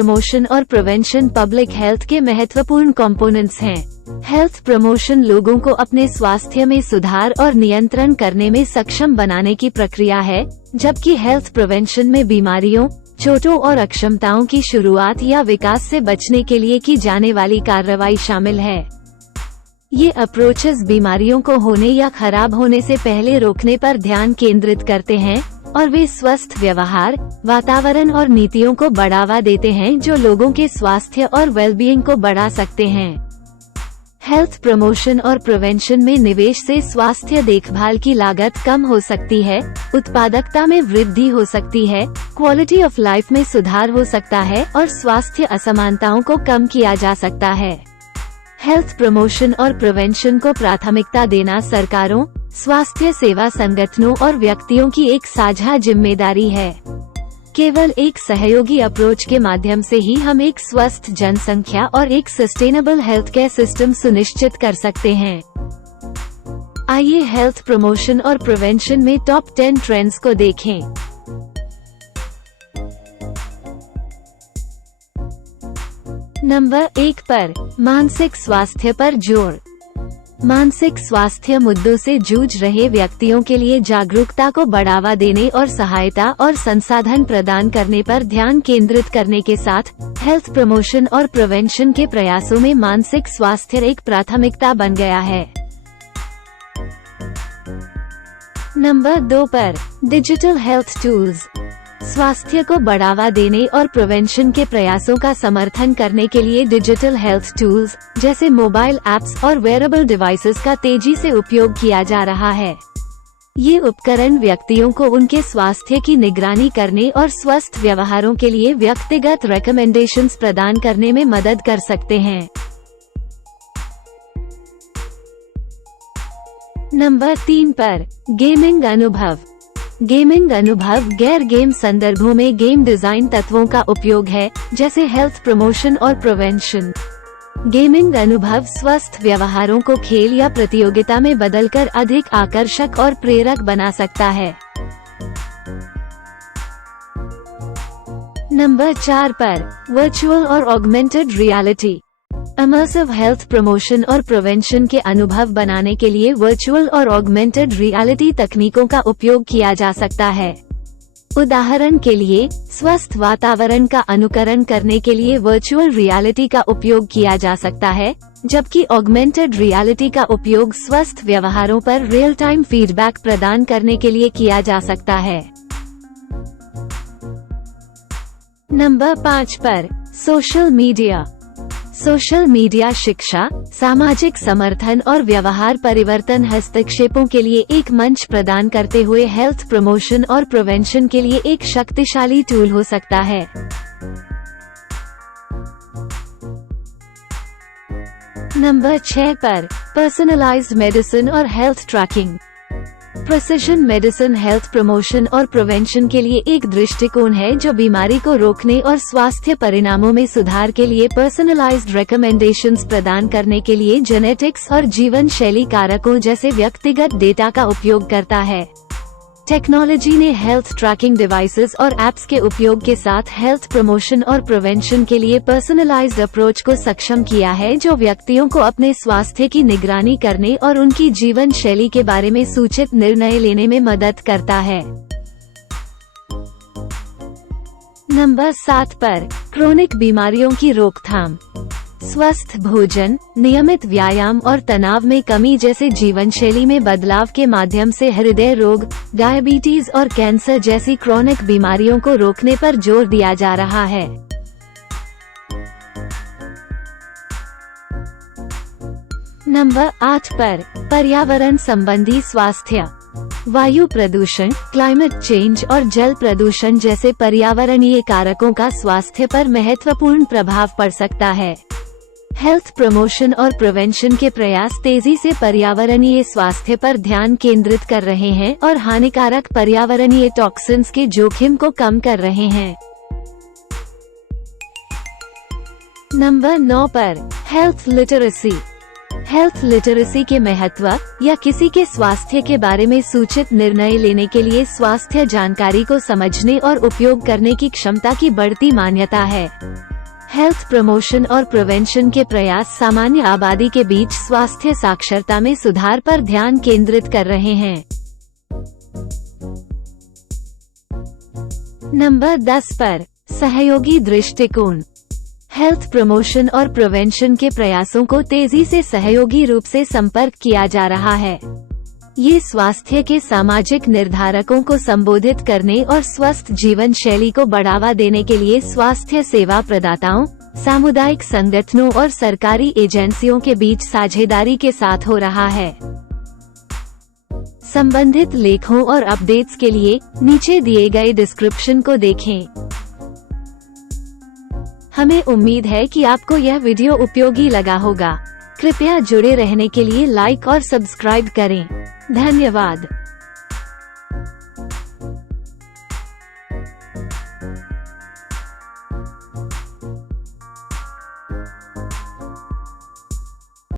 Promotion और prevention public health के महत्वपूर्ण कंपोनेंट्स हैं। हेल्थ प्रमोशन लोगों को अपने स्वास्थ्य में सुधार और नियंत्रण करने में सक्षम बनाने की प्रक्रिया है, जबकि हेल्थ प्रिवेंशन में बीमारियों, चोटों और अक्षमताओं की शुरुआत या विकास से बचने के लिए की जाने वाली कार्रवाई शामिल है। ये अप्रोचेस बीमारियों को होने या खराब होने से पहले रोकने पर ध्यान केंद्रित करते हैं और वे स्वस्थ व्यवहार, वातावरण और नीतियों को बढ़ावा देते हैं जो लोगों के स्वास्थ्य और वेलबीइंग को बढ़ा सकते हैं। हेल्थ प्रमोशन और प्रिवेंशन में निवेश से स्वास्थ्य देखभाल की लागत कम हो सकती है, उत्पादकता में वृद्धि हो सकती है, क्वालिटी ऑफ लाइफ में सुधार हो सकता है और स्वास्थ्य असमानताओं को कम किया जा सकता है। हेल्थ प्रमोशन और प्रिवेंशन को प्राथमिकता देना सरकारों, स्वास्थ्य सेवा संगठनों और व्यक्तियों की एक साझा जिम्मेदारी है। केवल एक सहयोगी अप्रोच के माध्यम से ही हम एक स्वस्थ जनसंख्या और एक सस्टेनेबल हेल्थ केयर सिस्टम सुनिश्चित कर सकते हैं। आइए हेल्थ प्रमोशन और प्रिवेंशन में टॉप 10 ट्रेंड्स को देखें। नंबर 1 पर मानसिक स्वास्थ्य पर जोर। मानसिक स्वास्थ्य मुद्दों से जूझ रहे व्यक्तियों के लिए जागरूकता को बढ़ावा देने और सहायता और संसाधन प्रदान करने पर ध्यान केंद्रित करने के साथ हेल्थ प्रमोशन और प्रिवेंशन के प्रयासों में मानसिक स्वास्थ्य एक प्राथमिकता बन गया है। नंबर 2 पर डिजिटल हेल्थ टूल्स। स्वास्थ्य को बढ़ावा देने और प्रिवेंशन के प्रयासों का समर्थन करने के लिए डिजिटल हेल्थ टूल्स जैसे मोबाइल ऐप्स और वेयरेबल डिवाइसेस का तेजी से उपयोग किया जा रहा है। ये उपकरण व्यक्तियों को उनके स्वास्थ्य की निगरानी करने और स्वस्थ व्यवहारों के लिए व्यक्तिगत रिकमेंडेशंस प्रदान करने में मदद कर सकते हैं। नंबर 3 पर गेमिंग अनुभव। गेमिंग अनुभव गैर गेम संदर्भों में गेम डिजाइन तत्वों का उपयोग है, जैसे हेल्थ प्रमोशन और प्रिवेंशन। गेमिंग अनुभव स्वस्थ व्यवहारों को खेल या प्रतियोगिता में बदलकर अधिक आकर्षक और प्रेरक बना सकता है। नंबर 4 पर वर्चुअल और augmented reality. Immersive health promotion और प्रिवेंशन के अनुभव बनाने के लिए वर्चुअल और ऑगमेंटेड रियलिटी तकनीकों का उपयोग किया जा सकता है। उदाहरण के लिए, स्वस्थ वातावरण का अनुकरण करने के लिए वर्चुअल रियलिटी का उपयोग किया जा सकता है, जबकि ऑगमेंटेड रियलिटी का उपयोग स्वस्थ व्यवहारों पर रियल टाइम फीडबैक प्रदान करने के लिए किया जा सकता है। नंबर 5 पर सोशल मीडिया। सोशल मीडिया शिक्षा, सामाजिक समर्थन और व्यवहार परिवर्तन हस्तक्षेपों के लिए एक मंच प्रदान करते हुए हेल्थ प्रमोशन और प्रिवेंशन के लिए एक शक्तिशाली टूल हो सकता है। नंबर 6 पर पर्सनलाइज्ड मेडिसिन और health trekking. Precision medicine health promotion और प्रिवेंशन के लिए एक दृष्टिकोण है जो बीमारी को रोकने और स्वास्थ्य परिणामों में सुधार के लिए पर्सनलाइज्ड रिकमेंडेशंस प्रदान करने के लिए जेनेटिक्स और जीवन शैली कारकों जैसे व्यक्तिगत डेटा का उपयोग करता है। टेक्नोलॉजी ने हेल्थ ट्रैकिंग डिवाइसेस और एप्स के उपयोग के साथ हेल्थ प्रमोशन और प्रिवेंशन के लिए पर्सनलाइज्ड अप्रोच को सक्षम किया है, जो व्यक्तियों को अपने स्वास्थ्य की निगरानी करने और उनकी जीवन शैली के बारे में सूचित निर्णय लेने में मदद करता है। नंबर 7 पर क्रोनिक बीमारियों की रोकथाम। स्वस्थ भोजन, नियमित व्यायाम और तनाव में कमी जैसे जीवन शैली में बदलाव के माध्यम से हृदय रोग, डायबिटीज और कैंसर जैसी क्रोनिक बीमारियों को रोकने पर जोर दिया जा रहा है। नंबर 8 पर पर्यावरण संबंधी स्वास्थ्य। वायु प्रदूषण, क्लाइमेट चेंज और जल प्रदूषण जैसे पर्यावरणीय कारकों का स्वास्थ्य पर महत्वपूर्ण प्रभाव पड़ सकता है। हेल्थ प्रमोशन और प्रिवेंशन के प्रयास तेजी से पर्यावरणीय स्वास्थ्य पर ध्यान केंद्रित कर रहे हैं और हानिकारक पर्यावरणीय टॉक्सिन्स के जोखिम को कम कर रहे हैं। नंबर 9 पर हेल्थ लिटरेसी। हेल्थ लिटरेसी के महत्व या किसी के स्वास्थ्य के बारे में सूचित निर्णय लेने के लिए स्वास्थ्य जानकारी को समझने और उपयोग करने की क्षमता की बढ़ती मान्यता है। हेल्थ प्रमोशन और प्रिवेंशन के प्रयास सामान्य आबादी के बीच स्वास्थ्य साक्षरता में सुधार पर ध्यान केंद्रित कर रहे हैं। नंबर 10 पर सहयोगी दृष्टिकोण। हेल्थ प्रमोशन और प्रिवेंशन के प्रयासों को तेजी से सहयोगी रूप से संपर्क किया जा रहा है। ये स्वास्थ्य के सामाजिक निर्धारकों को संबोधित करने और स्वस्थ जीवन शैली को बढ़ावा देने के लिए स्वास्थ्य सेवा प्रदाताओं, सामुदायिक संगठनों और सरकारी एजेंसियों के बीच साझेदारी के साथ हो रहा है। संबंधित लेखों और अपडेट्स के लिए नीचे दिए गए डिस्क्रिप्शन को देखें। हमें उम्मीद है कि आपको यह वीडियो उपयोगी लगा होगा। कृपया जुड़े रहने के लिए लाइक और सब्सक्राइब करें। धन्यवाद।